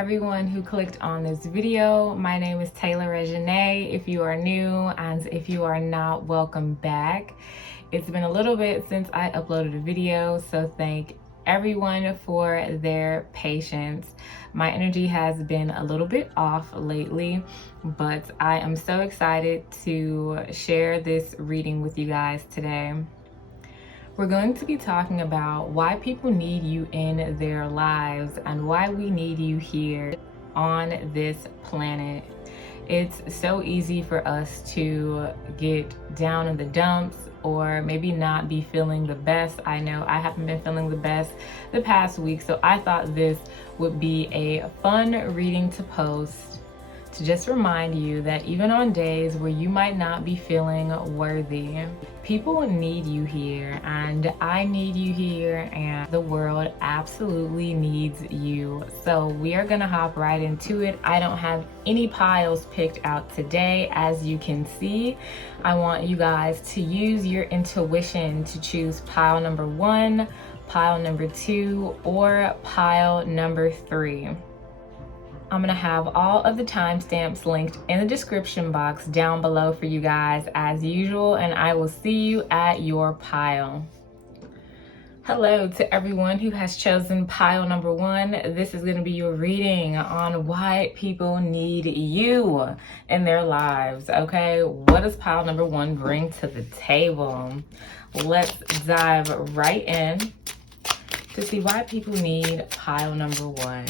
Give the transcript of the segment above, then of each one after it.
everyone who clicked on this video. My name is TayRB. If you are new, and if you are not, welcome back. It's been a little bit since I uploaded a video, so thank everyone for their patience. My energy has been a little bit off lately, but I am so excited to share this reading with you guys today. We're going to be talking about why people need you in their lives and why we need you here on this planet. It's so easy for us to get down in the dumps or maybe not be feeling the best. I know I haven't been feeling the best the past week, so I thought this would be a fun reading to post to just remind you that even on days where you might not be feeling worthy, people need you here, and I need you here, and the world absolutely needs you. So we are gonna hop right into it. I don't have any piles picked out today. As you can see, I want you guys to use your intuition to choose pile number 1, pile number 2, or pile number 3. I'm gonna have all of the timestamps linked in the description box down below for you guys as usual, and I will see you at your pile. Hello to everyone who has chosen pile number 1. This is gonna be your reading on why people need you in their lives, okay? What does pile number 1 bring to the table? Let's dive right in to see why people need pile number 1.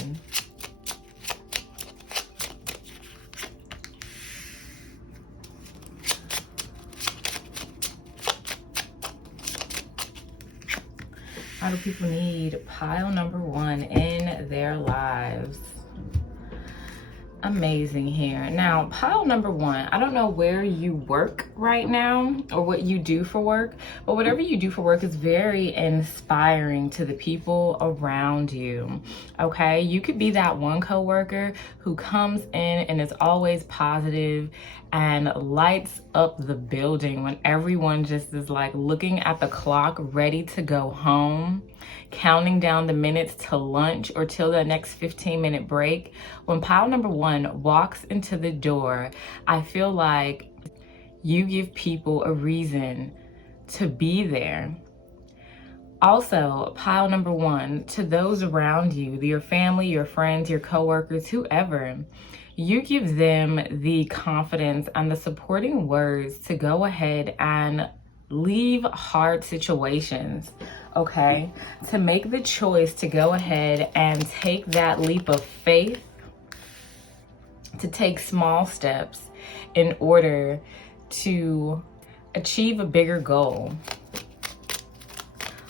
Why do people need pile number 1 in their lives? Amazing here. Now, pile number 1, I don't know where you work right now or what you do for work, but whatever you do for work is very inspiring to the people around you, okay? You could be that one coworker who comes in and is always positive and lights up the building when everyone just is like looking at the clock, ready to go home, counting down the minutes to lunch or till the next 15-minute break. When pile number 1 walks into the door, I feel like you give people a reason to be there. Also, pile number 1, to those around you, your family, your friends, your coworkers, whoever, you give them the confidence and the supporting words to go ahead and leave hard situations, okay? To make the choice to go ahead and take that leap of faith, to take small steps in order to achieve a bigger goal.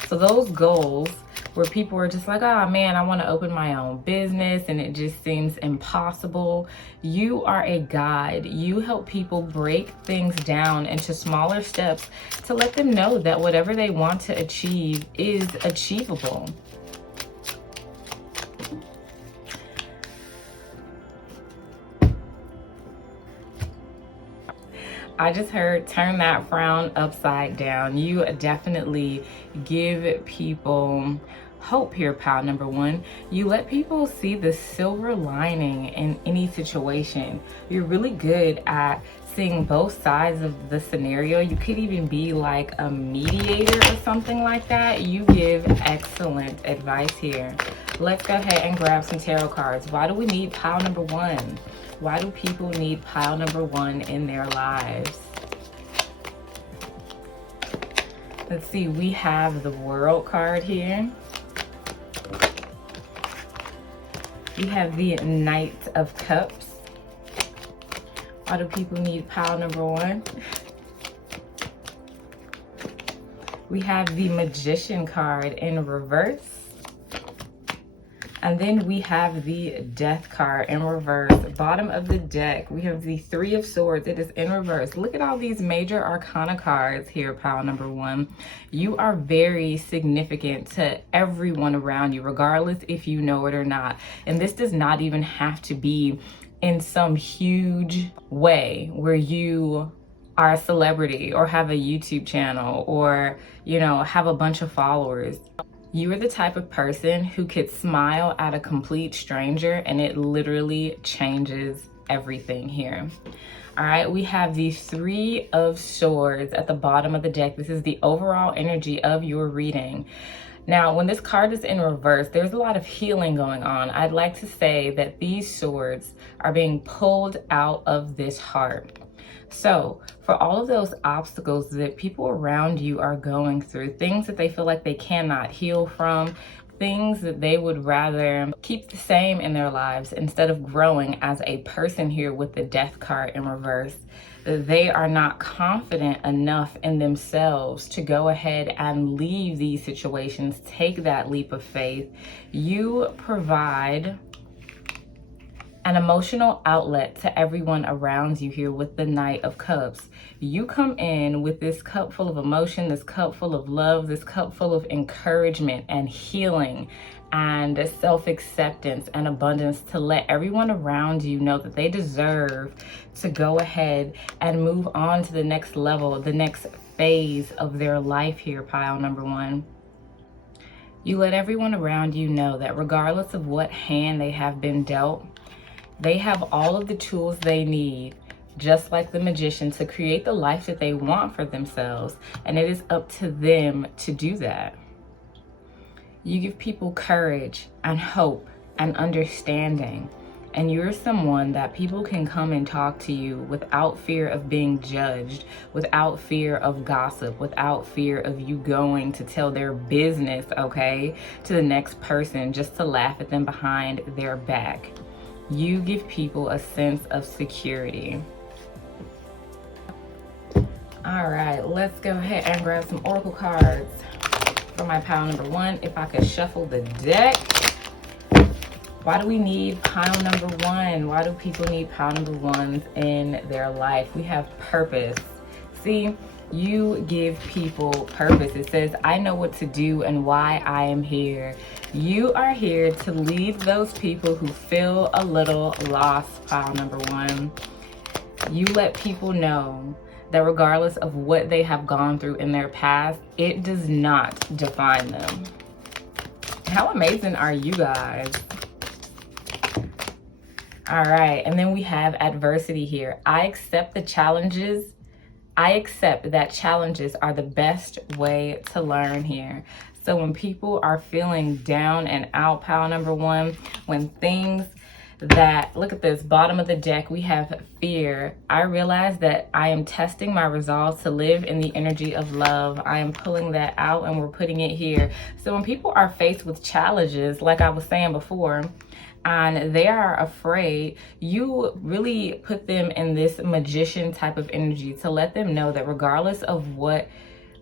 So those goals where people are just like, oh man, I want to open my own business and it just seems impossible. You are a guide. You help people break things down into smaller steps to let them know that whatever they want to achieve is achievable. I just heard turn that frown upside down. You definitely give people hope here, pile number 1. You let people see the silver lining in any situation. You're really good at seeing both sides of the scenario. You could even be like a mediator or something like that. You give excellent advice here. Let's go ahead and grab some tarot cards. Why do we need pile number 1? Why do people need pile number 1 in their lives? Let's see, we have the World card here. We have the Knight of Cups. Why do people need pile number 1? We have the Magician card in reverse. And then we have the Death card in reverse. Bottom of the deck, we have the 3 of Swords. It is in reverse. Look at all these major arcana cards here, pile number 1. You are very significant to everyone around you, regardless if you know it or not. And this does not even have to be in some huge way where you are a celebrity or have a YouTube channel or, you know, have a bunch of followers. You are the type of person who could smile at a complete stranger and it literally changes everything here. All right, we have the Three of Swords at the bottom of the deck. This is the overall energy of your reading. Now, when this card is in reverse, there's a lot of healing going on. I'd like to say that these swords are being pulled out of this heart. So for all of those obstacles that people around you are going through, things that they feel like they cannot heal from, things that they would rather keep the same in their lives instead of growing as a person here with the Death card in reverse, they are not confident enough in themselves to go ahead and leave these situations, take that leap of faith. You provide an emotional outlet to everyone around you here with the Knight of Cups. You come in with this cup full of emotion, this cup full of love, this cup full of encouragement and healing and self-acceptance and abundance to let everyone around you know that they deserve to go ahead and move on to the next level, the next phase of their life here, pile number one. You let everyone around you know that regardless of what hand they have been dealt, they have all of the tools they need, just like the magician, to create the life that they want for themselves. And it is up to them to do that. You give people courage and hope and understanding. And you're someone that people can come and talk to you without fear of being judged, without fear of gossip, without fear of you going to tell their business, okay, to the next person just to laugh at them behind their back. You give people a sense of security. All right, let's go ahead and grab some oracle cards for my pile number one. If I could shuffle the deck. Why do we need pile number one? Why do people need pile number ones in their life? We have purpose. See, you give people purpose. It says, I know what to do and why I am here. You are here to lead those people who feel a little lost, pile number one. You let people know that regardless of what they have gone through in their past, it does not define them. How amazing are you guys? All right, and then we have adversity here. I accept the challenges. I accept that challenges are the best way to learn here. So when people are feeling down and out, pile number one, when things that, look at this, bottom of the deck, we have fear. I realize that I am testing my resolve to live in the energy of love. I am pulling that out and we're putting it here. So when people are faced with challenges, like I was saying before, and they are afraid, you really put them in this magician type of energy to let them know that regardless of what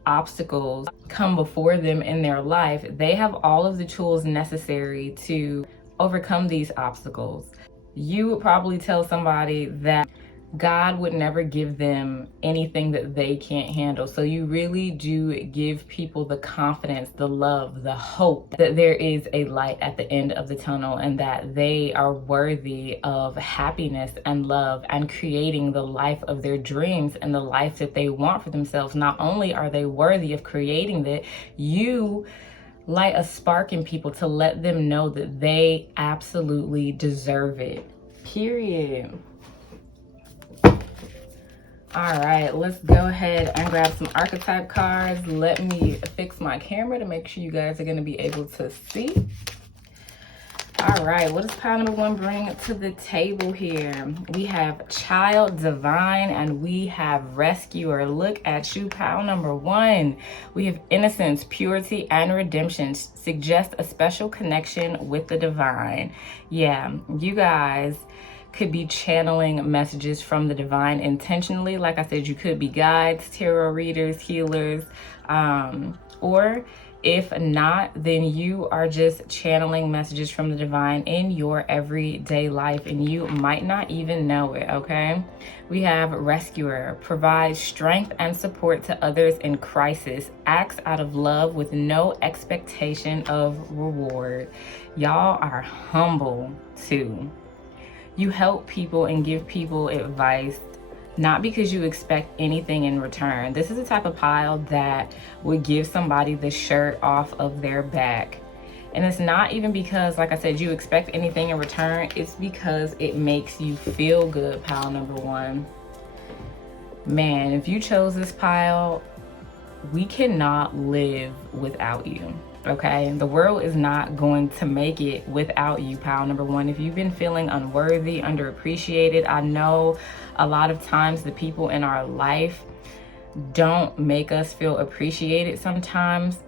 obstacles come before them in their life, they have all of the tools necessary to overcome these obstacles. You would probably tell somebody that God would never give them anything that they can't handle. So you really do give people the confidence, the love, the hope that there is a light at the end of the tunnel and that they are worthy of happiness and love and creating the life of their dreams and the life that they want for themselves. Not only are they worthy of creating that, you light a spark in people to let them know that they absolutely deserve it. Period. All right, let's go ahead and grab some archetype cards. Let me fix my camera to make sure you guys are going to be able to see. All right, what does pile number one bring to the table here? We have child, divine, and we have rescuer. Look at you, pile number one. We have innocence, purity, and redemption. Suggest a special connection with the divine. Yeah, you guys could be channeling messages from the divine intentionally. Like I said, you could be guides, tarot readers, healers, or if not, then you are just channeling messages from the divine in your everyday life and you might not even know it, okay? We have rescuer, provides strength and support to others in crisis, acts out of love with no expectation of reward. Y'all are humble too. You help people and give people advice not because you expect anything in return. This is the type of pile that would give somebody the shirt off of their back. And it's not even because, like I said, you expect anything in return. It's because it makes you feel good, pile number one. Man, if you chose this pile, we cannot live without you, okay? The world is not going to make it without you, pile number one. If you've been feeling unworthy, underappreciated, I know a lot of times the people in our life don't make us feel appreciated sometimes,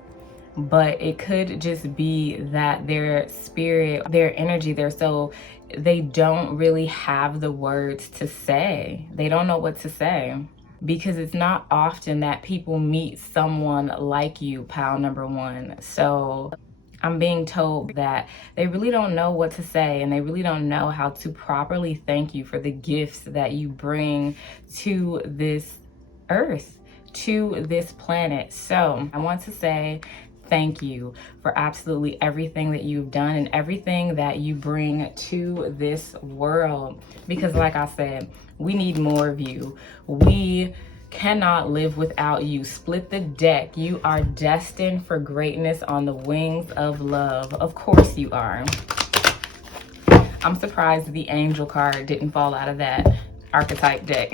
but it could just be that their spirit, their energy, their soul, they don't really have the words to say. They don't know what to say, because it's not often that people meet someone like you, pile number one. So I'm being told that they really don't know what to say, and they really don't know how to properly thank you for the gifts that you bring to this earth, to this planet. So I want to say thank you for absolutely everything that you've done and everything that you bring to this world. Because like I said, we need more of you. We cannot live without you. Split the deck. You are destined for greatness on the wings of love. Of course you are. I'm surprised the angel card didn't fall out of that archetype deck.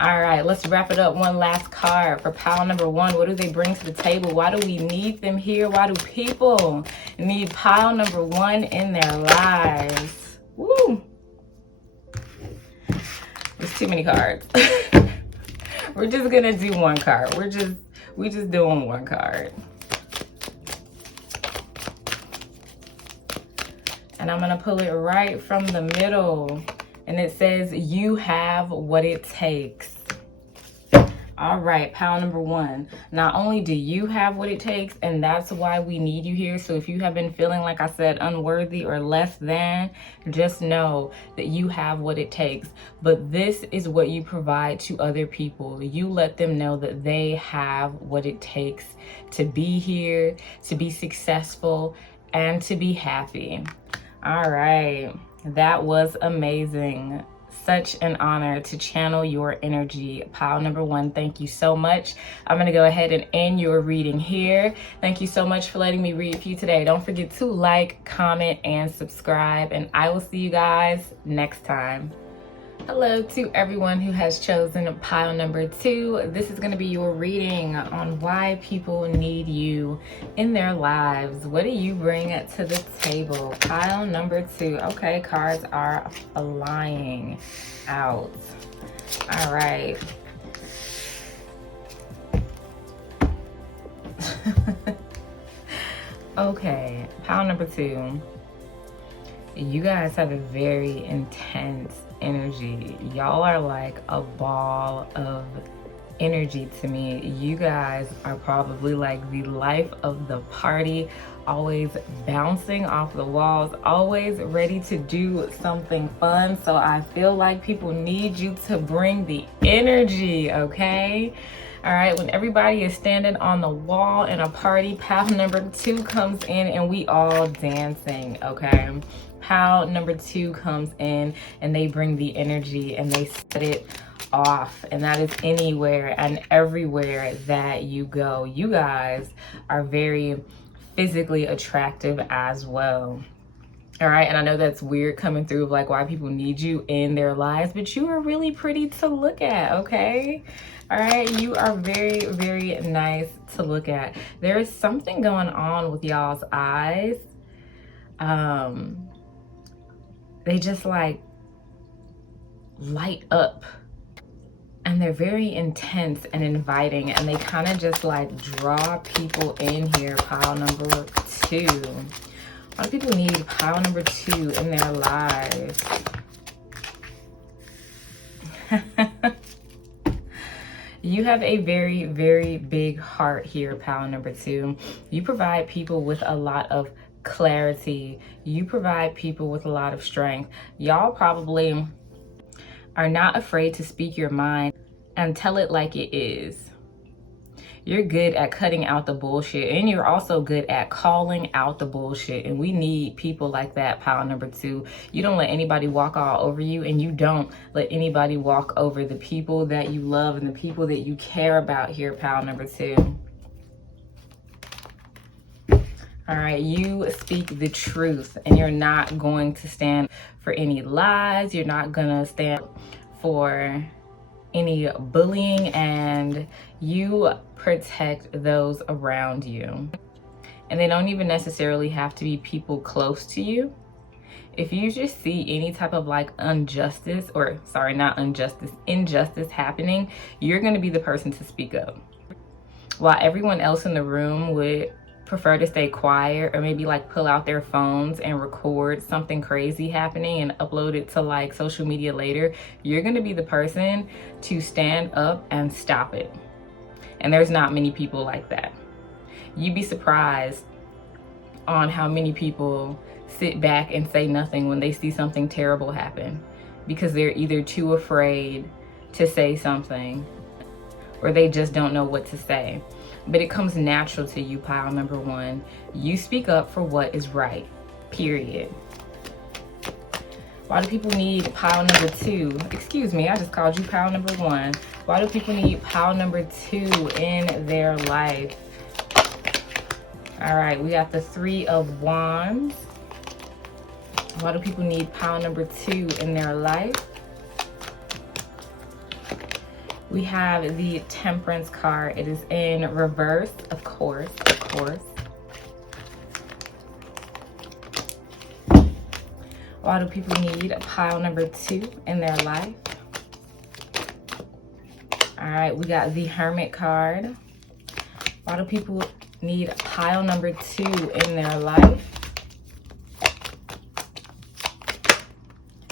All right, let's wrap it up. One last card for pile number one. What do they bring to the table? Why do we need them here? Why do people need pile number one in their lives? Woo! There's too many cards. We're just gonna do one card. We just doing one card. And I'm gonna pull it right from the middle. And it says, you have what it takes. All right, pile number one. Not only do you have what it takes, and that's why we need you here. So if you have been feeling, like I said, unworthy or less than, just know that you have what it takes. But this is what you provide to other people. You let them know that they have what it takes to be here, to be successful, and to be happy. All right. That was amazing. Such an honor to channel your energy, pile number one. Thank you so much. I'm going to go ahead and end your reading here. Thank you so much for letting me read for you today. Don't forget to like, comment, and subscribe, and I will see you guys next time. Hello to everyone who has chosen pile number two. This is going to be your reading on why people need you in their lives. What do you bring to the table? Pile number two. Okay, cards are flying out. All right. Okay, pile number two. You guys have a very intense energy. Y'all are like a ball of energy to me. You guys are probably like the life of the party, always bouncing off the walls, always ready to do something fun. So I feel like people need you to bring the energy, okay? All right, when everybody is standing on the wall in a party, pile number two comes in and we all dancing, okay? Pile number two comes in and they bring the energy and they set it off, and that is anywhere and everywhere that you go. You guys are very physically attractive as well. All right, and I know that's weird coming through of like why people need you in their lives, but you are really pretty to look at, okay? All right, you are very, very nice to look at. There is something going on with y'all's eyes. They just like light up, and they're very intense and inviting, and they kind of just like draw people in here. Pile number two. A lot of people need pile number two in their lives. You have a very, very big heart here, pile number two. You provide people with a lot of clarity. You provide people with a lot of strength. Y'all probably are not afraid to speak your mind and tell it like it is. You're good at cutting out the bullshit, and you're also good at calling out the bullshit. And we need people like that, pile number 2. You don't let anybody walk all over you, and you don't let anybody walk over the people that you love and the people that you care about here, pile number 2. All right, you speak the truth, and you're not going to stand for any lies. You're not gonna stand for any bullying, and you protect those around you. And they don't even necessarily have to be people close to you. If you just see any type of like injustice happening, you're gonna be the person to speak up. While everyone else in the room would prefer to stay quiet or maybe like pull out their phones and record something crazy happening and upload it to like social media later, you're gonna be the person to stand up and stop it. And there's not many people like that. You'd be surprised on how many people sit back and say nothing when they see something terrible happen, because they're either too afraid to say something or they just don't know what to say. But it comes natural to you, pile number 1. You speak up for what is right, period. Why do people need pile number 2? Excuse me, I just called you pile number 1. Why do people need pile number 2 in their life? All right, we got the 3 of Wands. Why do people need pile number 2 in their life? We have the Temperance card. It is in reverse, of course. Why do people need pile number 2 in their life? All right, we got the Hermit card. Why do people need pile number 2 in their life?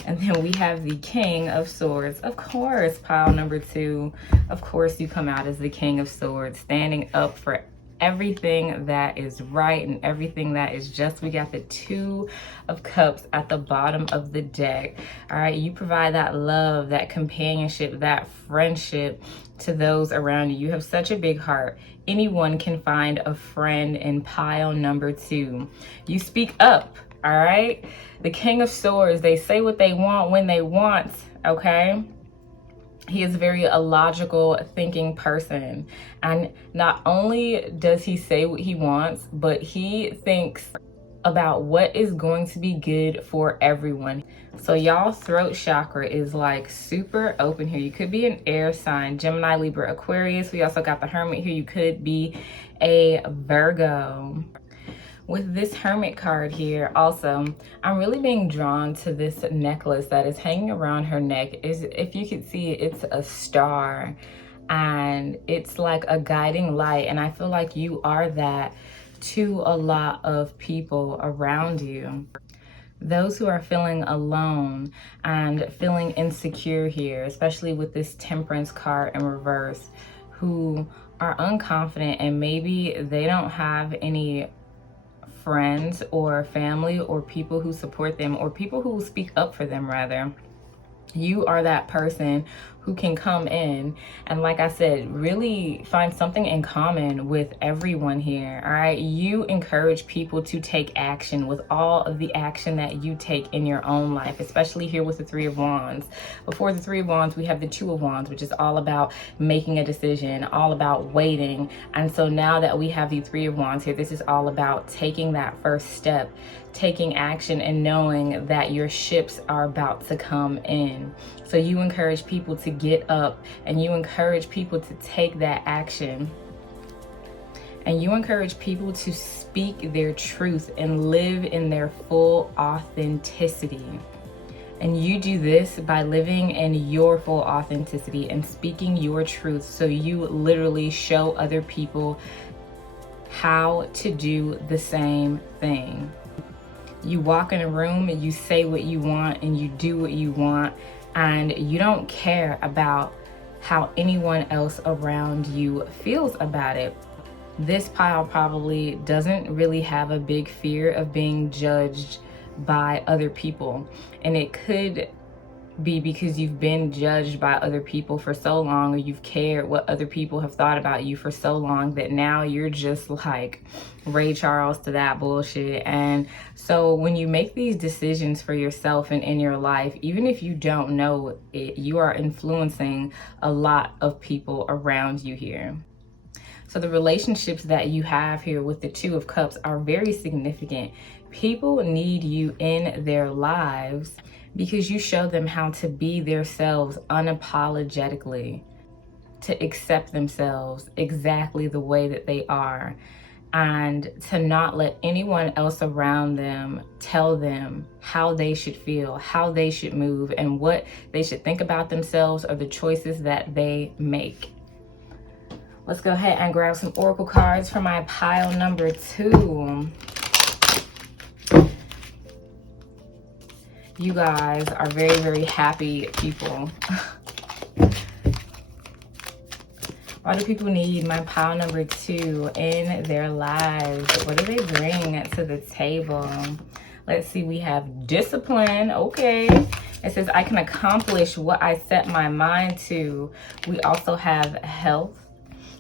And then we have the King of Swords. Of course, pile number 2. Of course, you come out as the King of Swords, standing up for everything that is right and everything that is just. We got the 2 of Cups at the bottom of the deck. All right, you provide that love, that companionship, that friendship to those around you. You have such a big heart. Anyone can find a friend in pile number 2. You speak up. All right, the King of Swords, they say what they want when they want, okay? He is a very illogical thinking person. And not only does he say what he wants, but he thinks about what is going to be good for everyone. So y'all throat chakra is like super open here. You could be an air sign, Gemini, Libra, Aquarius. We also got the Hermit here. You could be a Virgo. With this Hermit card here, also, I'm really being drawn to this necklace that is hanging around her neck. If you could see it, it's a star, and it's like a guiding light. And I feel like you are that to a lot of people around you. Those who are feeling alone and feeling insecure here, especially with this Temperance card in reverse, who are unconfident and maybe they don't have any friends or family or people who support them or people who will speak up for them, rather. You are that person who can come in and, like I said, really find something in common with everyone here. All right, you encourage people to take action with all of the action that you take in your own life, especially here with the 3 of Wands. Before the 3 of Wands, we have the 2 of Wands, which is all about making a decision, all about waiting. And so now that we have the 3 of Wands here, this is all about taking that first step, taking action, and knowing that your ships are about to come in. So you encourage people to get up, and you encourage people to take that action, and you encourage people to speak their truth and live in their full authenticity. And you do this by living in your full authenticity and speaking your truth. So you literally show other people how to do the same thing. You walk in a room and you say what you want and you do what you want, and you don't care about how anyone else around you feels about it. This pile probably doesn't really have a big fear of being judged by other people, and it could be because you've been judged by other people for so long, or you've cared what other people have thought about you for so long, that now you're just like Ray Charles to that bullshit. And so when you make these decisions for yourself and in your life, even if you don't know it, you are influencing a lot of people around you here. So the relationships that you have here with the Two of Cups are very significant. People need you in their lives because you show them how to be themselves unapologetically, to accept themselves exactly the way that they are, and to not let anyone else around them tell them how they should feel, how they should move, and what they should think about themselves or the choices that they make. Let's go ahead and grab some oracle cards for my pile number 2. You guys are very, very happy people. Why do people need my pile number 2 in their lives? What do they bring to the table? Let's see, we have discipline. Okay. It says, I can accomplish what I set my mind to. We also have health.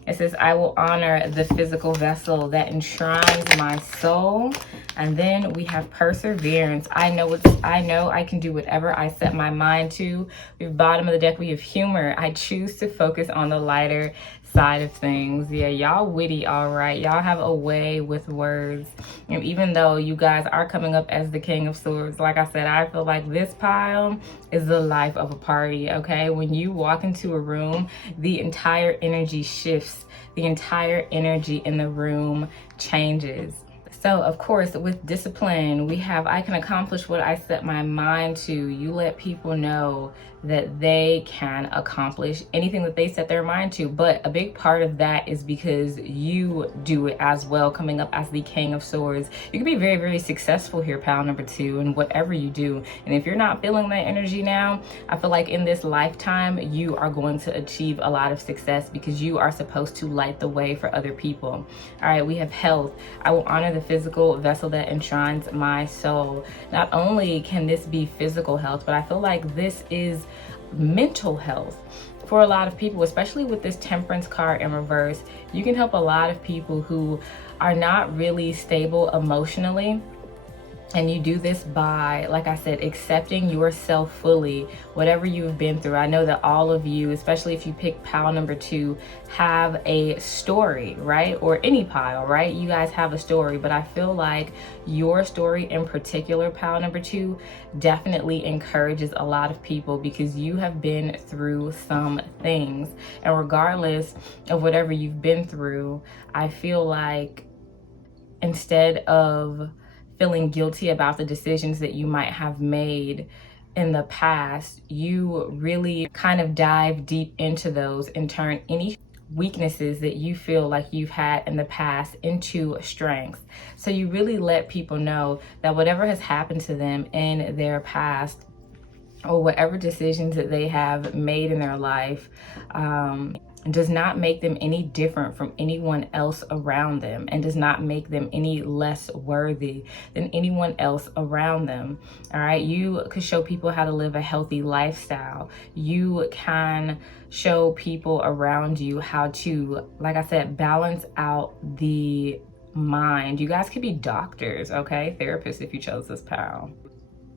It says, I will honor the physical vessel that enshrines my soul. And then we have perseverance. I know I can do whatever I set my mind to. The bottom of the deck, we have humor. I choose to focus on the lighter side of things. Yeah, y'all witty, all right. Y'all have a way with words. And even though you guys are coming up as the King of Swords, like I said, I feel like this pile is the life of a party, okay? When you walk into a room, the entire energy shifts. The entire energy in the room changes. So, of course, with discipline, we have, I can accomplish what I set my mind to. You let people know that they can accomplish anything that they set their mind to. But a big part of that is because you do it as well, coming up as the King of Swords. You can be very, very successful here, pile number 2, in whatever you do. And if you're not feeling that energy now, I feel like in this lifetime, you are going to achieve a lot of success because you are supposed to light the way for other people. All right, we have health. I will honor the physical vessel that enshrines my soul. Not only can this be physical health, but I feel like this is mental health for a lot of people, especially with this Temperance card in reverse. You can help a lot of people who are not really stable emotionally. And you do this by, like I said, accepting yourself fully, whatever you've been through. I know that all of you, especially if you pick pile number 2, have a story, right? Or any pile, right? You guys have a story, but I feel like your story in particular, pile number 2, definitely encourages a lot of people because you have been through some things. And regardless of whatever you've been through, I feel like instead of feeling guilty about the decisions that you might have made in the past, you really kind of dive deep into those and turn any weaknesses that you feel like you've had in the past into strengths. So you really let people know that whatever has happened to them in their past, or whatever decisions that they have made in their life, does not make them any different from anyone else around them, and does not make them any less worthy than anyone else around them. All right, you could show people how to live a healthy lifestyle. You can show people around you how to, like I said, balance out the mind. You guys could be doctors, okay? Therapists if you chose this pile.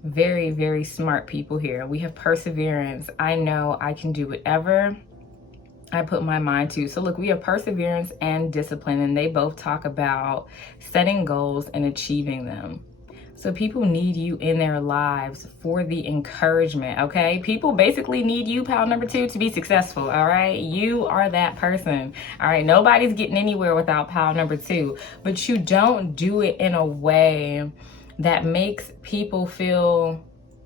Very, very smart people here. We have perseverance. I know I can do whatever I put my mind to. So look, we have perseverance and discipline, and they both talk about setting goals and achieving them. So people need you in their lives for the encouragement, okay? People basically need you, pile number 2, to be successful, all right? You are that person, all right? Nobody's getting anywhere without pile number 2, but you don't do it in a way that makes people feel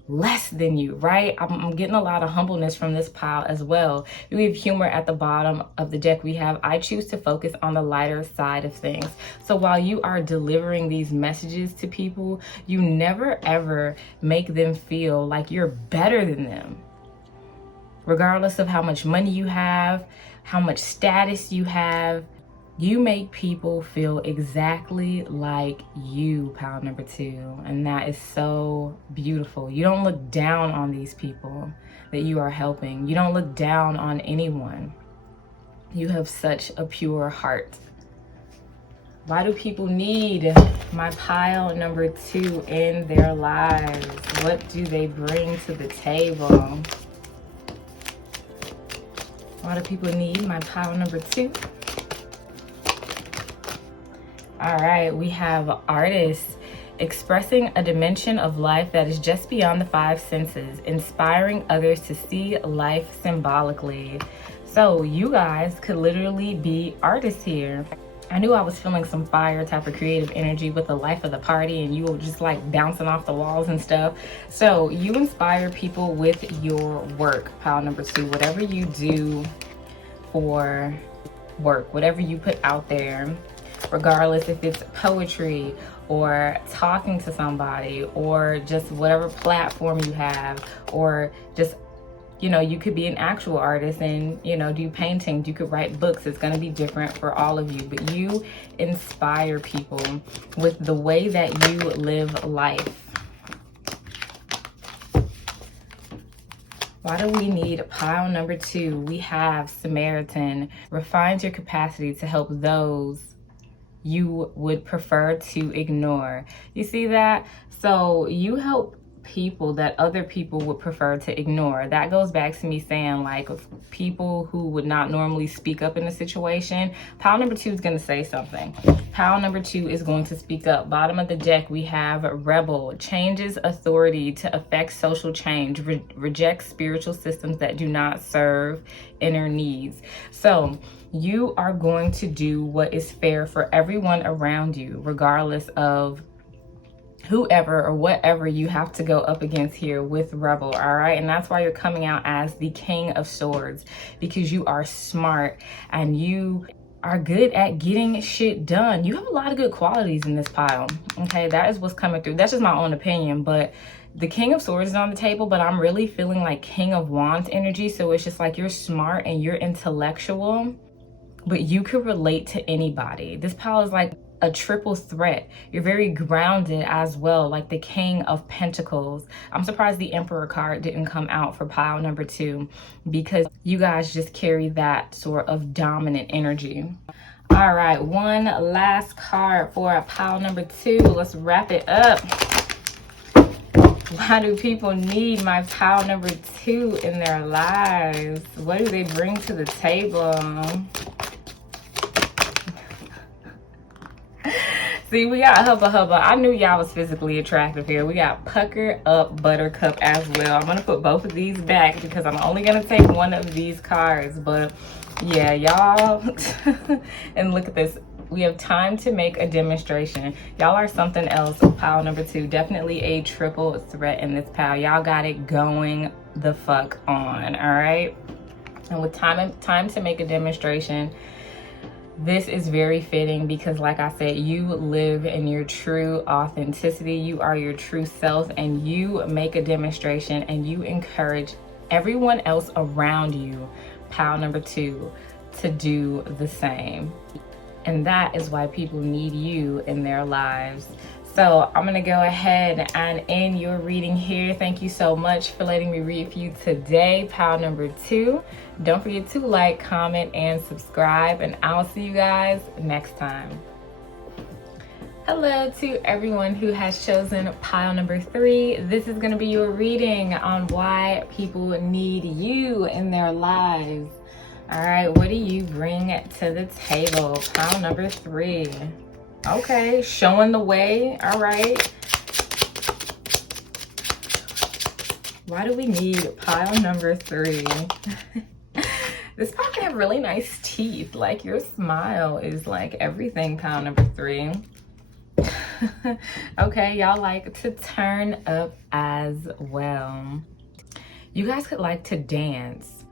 less than you, right? I'm getting a lot of humbleness from this pile as well. We have humor at the bottom of the deck. We have, I choose to focus on the lighter side of things. So while you are delivering these messages to people, you never ever make them feel like you're better than them. Regardless of how much money you have, how much status you have, You make people feel exactly like you, pile number 2. And that is so beautiful. You don't look down on these people that you are helping. You don't look down on anyone. You have such a pure heart. Why do people need my pile number 2 in their lives? What do they bring to the table? Why do people need my pile number 2? All right, we have artists expressing a dimension of life that is just beyond the 5 senses, inspiring others to see life symbolically. So you guys could literally be artists here. I knew I was feeling some fire type of creative energy with the life of the party, and you were just like bouncing off the walls and stuff. So you inspire people with your work, pile number 2. Whatever you do for work, whatever you put out there, regardless if it's poetry or talking to somebody or just whatever platform you have, or just, you know, you could be an actual artist and, you know, do paintings, you could write books. It's going to be different for all of you, but you inspire people with the way that you live life. Why do we need pile number 2? We have Samaritan. Refines your capacity to help those you would prefer to ignore. You see that? So you help people that other people would prefer to ignore. That goes back to me saying, like, people who would not normally speak up in a situation, pile number 2 is going to say something. Pile number 2 is going to speak up. Bottom of the deck, we have Rebel. Changes authority to affect social change. Rejects spiritual systems that do not serve inner needs. So you are going to do what is fair for everyone around you, regardless of whoever or whatever you have to go up against here with Rebel, all right? And that's why you're coming out as the King of Swords, because you are smart and you are good at getting shit done. You have a lot of good qualities in this pile, okay? That is what's coming through. That's just my own opinion, but the King of Swords is on the table, but I'm really feeling like King of Wands energy. So it's just like you're smart and you're intellectual, but you could relate to anybody. This pile is like a triple threat. You're very grounded as well, like the King of Pentacles. I'm surprised the Emperor card didn't come out for pile number 2, because you guys just carry that sort of dominant energy. All right, one last card for pile number 2. Let's wrap it up. Why do people need my pile number 2 in their lives? What do they bring to the table? See, we got Hubba Hubba. I knew y'all was physically attractive here. We got Pucker Up Buttercup as well. I'm going to put both of these back because I'm only going to take one of these cards. But yeah, y'all. And look at this. We have time to make a demonstration. Y'all are something else. Pile number 2. Definitely a triple threat in this pile. Y'all got it going the fuck on. All right. And with time to make a demonstration, this is very fitting because, like I said, you live in your true authenticity. You are your true self, and you make a demonstration and you encourage everyone else around you, pile number 2, to do the same. And that is why people need you in their lives. So I'm going to go ahead and end your reading here. Thank you so much for letting me read for you today, pile number 2. Don't forget to like, comment, and subscribe, and I'll see you guys next time. Hello to everyone who has chosen pile number 3. This is going to be your reading on why people need you in their lives. All right, what do you bring to the table? Pile number 3. Okay, showing the way. All right. Why do we need pile number 3? This pile can have really nice teeth. Like, your smile is like everything, pile number 3. Okay, y'all like to turn up as well. You guys could like to dance.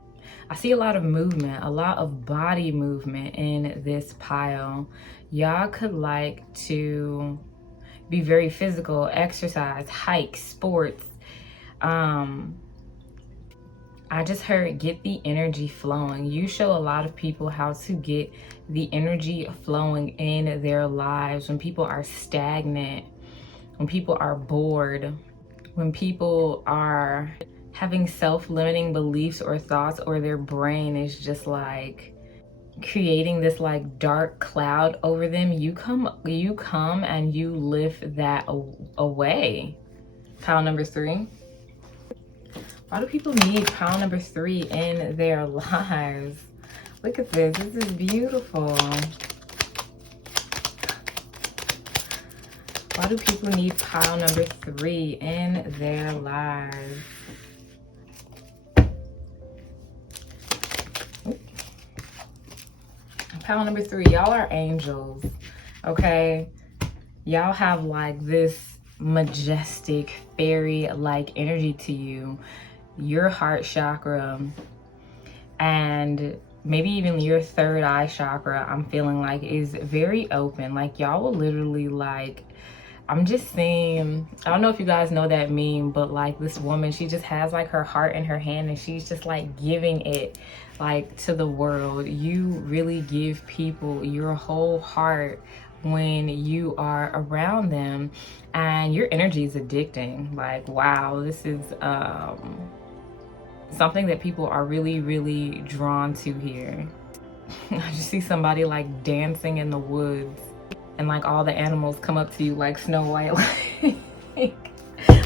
I see a lot of movement, a lot of body movement in this pile. Y'all could like to be very physical, exercise, hike, sports. I I just heard get the energy flowing. You show a lot of people how to get the energy flowing in their lives when people are stagnant, when people are bored, when people are having self-limiting beliefs or thoughts, or their brain is just like creating this like dark cloud over them. You come and you lift that away. Pile number 3. Why do people need pile number 3 in their lives? Look at this. This is beautiful. Why do people need pile number 3 in their lives? Pile number 3, y'all are angels, okay? Y'all have like this majestic fairy-like energy to you. Your heart chakra and maybe even your third eye chakra, I'm feeling like, is very open. Like y'all will literally like, I'm just saying, I don't know if you guys know that meme, but like this woman, she just has like her heart in her hand and she's just like giving it like to the world. You really give people your whole heart when you are around them, and your energy is addicting. Like, wow, this is something that people are really, really drawn to here. I just see somebody like dancing in the woods, and like all the animals come up to you like Snow White. Like,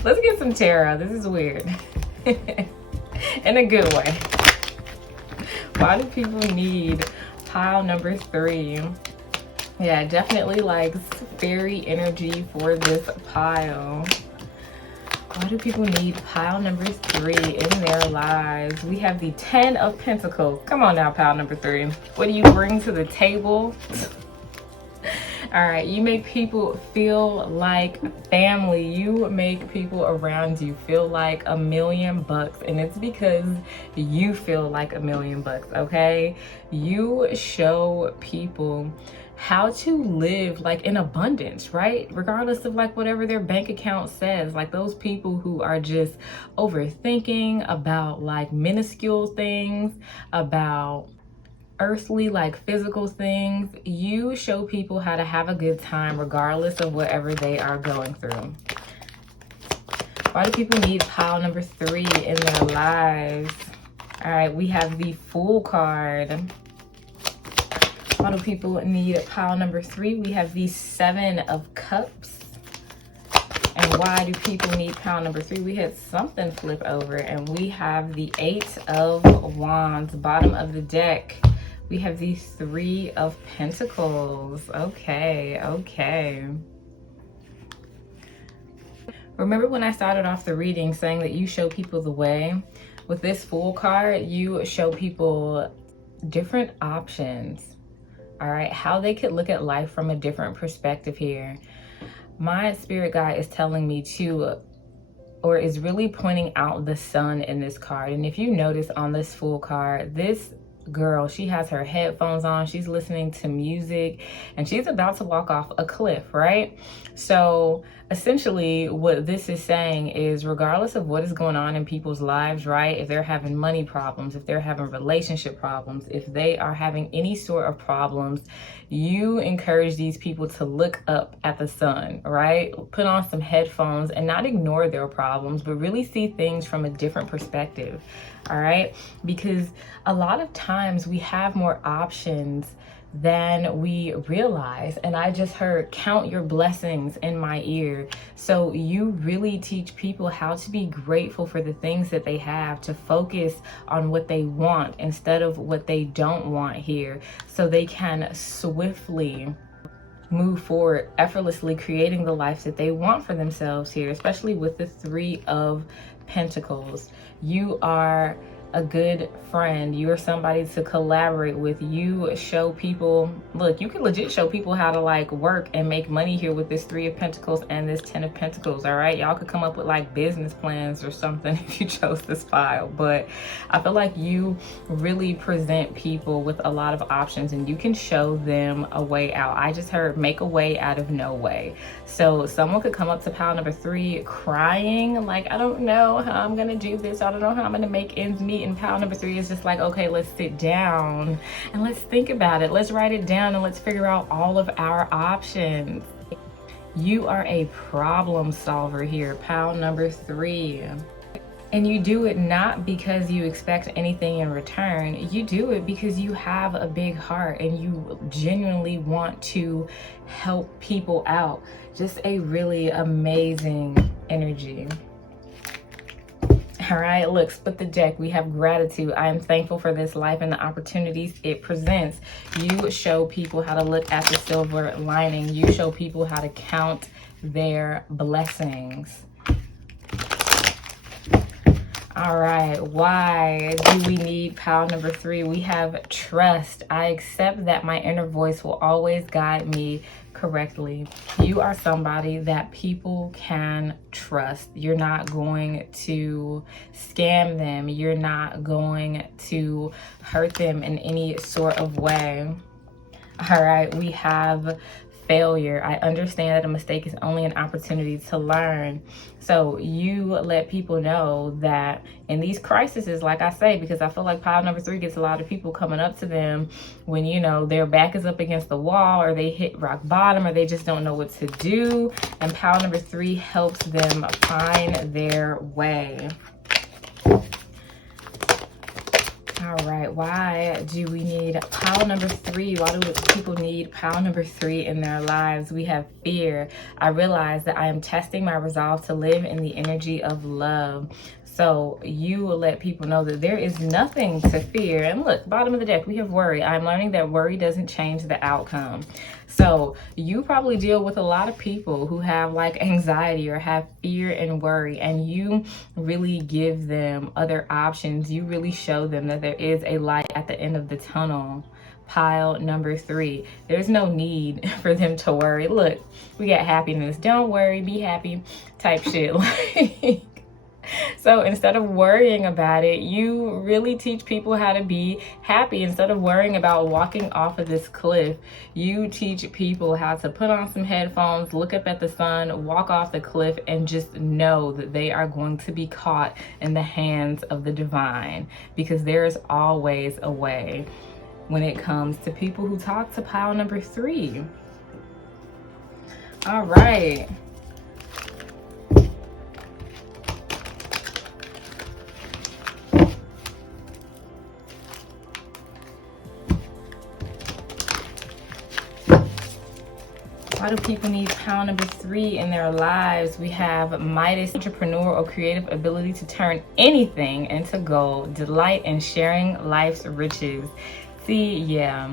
let's get some tarot. This is weird. In a good way. Why do people need pile number 3? Yeah, definitely like fairy energy for this pile. Why do people need pile number 3 in their lives? We have the 10 of Pentacles. Come on now, pile number 3. What do you bring to the table? All right, you make people feel like family. You make people around you feel like $1,000,000, and it's because you feel like $1,000,000, okay? You show people how to live like in abundance, right? Regardless of like whatever their bank account says. Like those people who are just overthinking about like minuscule things, about earthly like physical things, you show people how to have a good time regardless of whatever they are going through. Why do people need pile number 3 in their lives? All right, we have the Fool card. Why do people need pile number 3? We have the 7 of Cups. And why do people need pile number 3? We had something flip over, and we have the 8 of Wands. Bottom of the deck, we have the 3 of Pentacles. Okay, okay. Remember when I started off the reading saying that you show people the way? With this Fool card, you show people different options, all right? How they could look at life from a different perspective here. My spirit guide is telling me to, or is really pointing out the sun in this card. And if you notice on this Fool card, this girl, she has her headphones on, she's listening to music, and she's about to walk off a cliff, right? So essentially what this is saying is, regardless of what is going on in people's lives, right? If they're having money problems, if they're having relationship problems, if they are having any sort of problems, you encourage these people to look up at the sun, right? Put on some headphones and not ignore their problems, but really see things from a different perspective, all right? Because a lot of times we have more options than we realize. And I just heard count your blessings in my ear. So you really teach people how to be grateful for the things that they have, to focus on what they want instead of what they don't want here, so they can swiftly move forward, effortlessly creating the life that they want for themselves here, especially with the 3 of Pentacles. You are a good friend. You are somebody to collaborate with. You show people, look, you can legit show people how to like work and make money here with this 3 of Pentacles and this 10 of Pentacles, all right? Y'all could come up with like business plans or something if you chose this file, but I feel like you really present people with a lot of options and you can show them a way out. I just heard make a way out of no way. So someone could come up to pile number 3 crying like, I don't know how I'm gonna do this. I don't know how I'm gonna make ends meet. And pile number 3 is just like, okay, let's sit down and let's think about it. Let's write it down and let's figure out all of our options. You are a problem solver here, pile number 3. And you do it not because you expect anything in return. You do it because you have a big heart and you genuinely want to help people out. Just a really amazing energy. All right, look, split the deck. We have gratitude. I am thankful for this life and the opportunities it presents. You show people how to look at the silver lining. You show people how to count their blessings. All right, why do we need pile number 3? We have trust. I accept that my inner voice will always guide me correctly. You are somebody that people can trust. You're not going to scam them. You're not going to hurt them in any sort of way. All right, we have failure. I understand that a mistake is only an opportunity to learn. So you let people know that in these crises, like I say, because I feel like pile number 3 gets a lot of people coming up to them when, you know, their back is up against the wall, or they hit rock bottom, or they just don't know what to do. And pile number 3 helps them find their way. All right, why do we need pile number 3? Why do people need pile number 3 in their lives? We have fear. I realize that I am testing my resolve to live in the energy of love. So you will let people know that there is nothing to fear. And look, bottom of the deck, we have worry. I'm learning that worry doesn't change the outcome. So you probably deal with a lot of people who have like anxiety or have fear and worry, and you really give them other options. You really show them that there is a light at the end of the tunnel. Pile number 3, there's no need for them to worry. Look, we got happiness. Don't worry, be happy type shit. Like, so instead of worrying about it, you really teach people how to be happy. Instead of worrying about walking off of this cliff, you teach people how to put on some headphones, look up at the sun, walk off the cliff, and just know that they are going to be caught in the hands of the divine, because there is always a way when it comes to people who talk to pile number 3. All right. Why do people need pile number 3 in their lives? We have Midas, entrepreneur or creative ability to turn anything into gold, delight in sharing life's riches. See, yeah,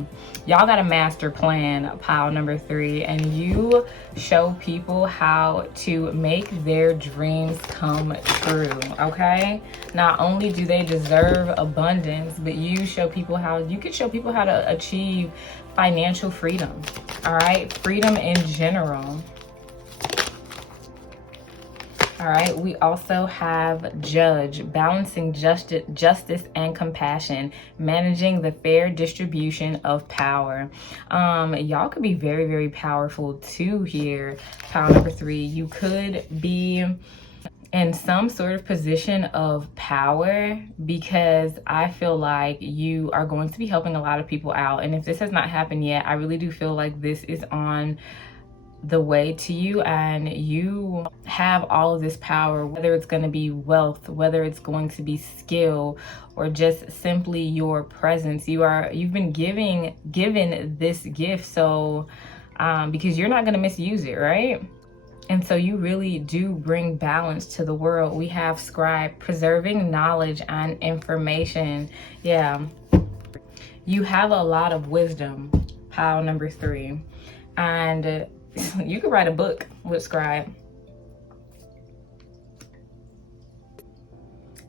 y'all got a master plan, pile number 3, and you show people how to make their dreams come true, okay? Not only do they deserve abundance, but you show people how, you can show people how to achieve financial freedom, all right? Freedom in general. All right, we also have Judge, balancing justice and compassion, managing the fair distribution of power. Y'all could be very, very powerful too here, pile number 3. You could be in some sort of position of power, because I feel like you are going to be helping a lot of people out. And if this has not happened yet, I really do feel like this is on the way to you, and you have all of this power, whether it's going to be wealth, whether it's going to be skill, or just simply your presence. You've been given this gift, so because you're not going to misuse it, right? And so you really do bring balance to the world. We have Scribe, preserving knowledge and information. Yeah, you have a lot of wisdom, pile number 3, and you could write a book with Scribe.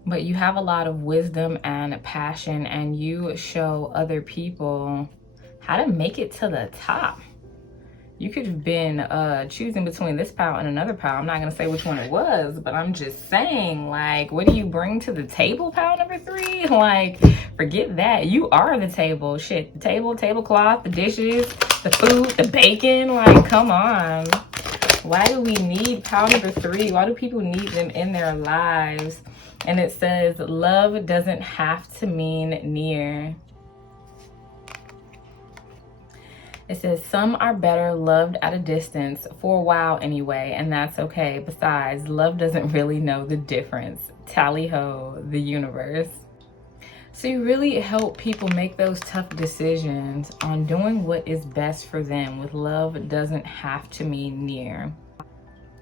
But you have a lot of wisdom and passion, and you show other people how to make it to the top. You could have been choosing between this pile and another pile. I'm not going to say which one it was, but I'm just saying, like, what do you bring to the table, pile number 3? Like, forget that. You are the table. Shit, the table, tablecloth, the dishes, the food, the bacon. Like, come on. Why do we need pile number 3? Why do people need them in their lives? And it says, love doesn't have to mean near. It says, some are better loved at a distance, for a while anyway, and that's okay. Besides, love doesn't really know the difference. Tally ho, the universe. So you really help people make those tough decisions on doing what is best for them. With love doesn't have to mean near.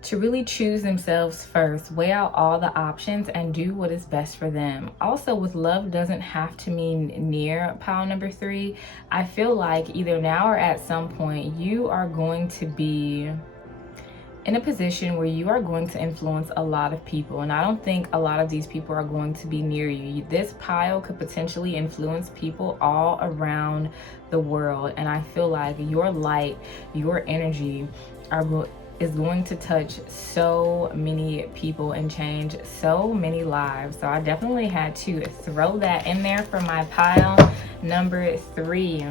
To really choose themselves first, weigh out all the options and do what is best for them. Also, with love doesn't have to mean near, pile number 3. I feel like either now or at some point, you are going to be in a position where you are going to influence a lot of people. And I don't think a lot of these people are going to be near you. This pile could potentially influence people all around the world. And I feel like your light, your energy is going to touch so many people and change so many lives. So I definitely had to throw that in there for my pile number 3.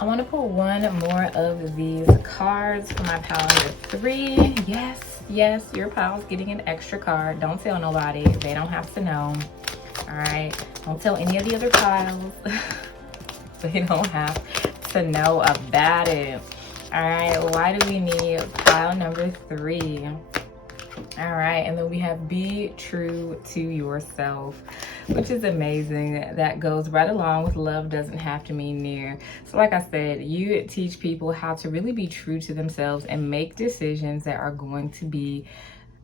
I want to pull one more of these cards for my pile number 3. Yes, your pile's getting an extra card. Don't tell nobody. They don't have to know. All right. Don't tell any of the other piles. They don't have to know about it. All right, why do we need pile number 3? All right, and then we have be true to yourself, which is amazing. That goes right along with love doesn't have to mean near. So like I said, you teach people how to really be true to themselves and make decisions that are going to be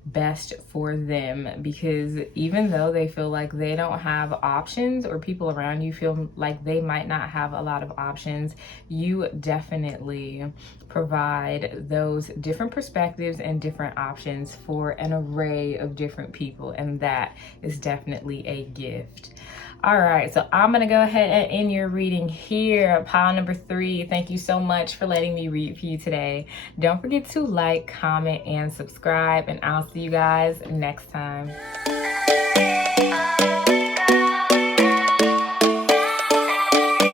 best for them, because even though they feel like they don't have options, or people around you feel like they might not have a lot of options, you definitely provide those different perspectives and different options for an array of different people, and that is definitely a gift. All right, so I'm gonna go ahead and end your reading here, pile number 3. Thank you so much for letting me read for you today. Don't forget to like, comment, and subscribe, and I'll see you guys next time.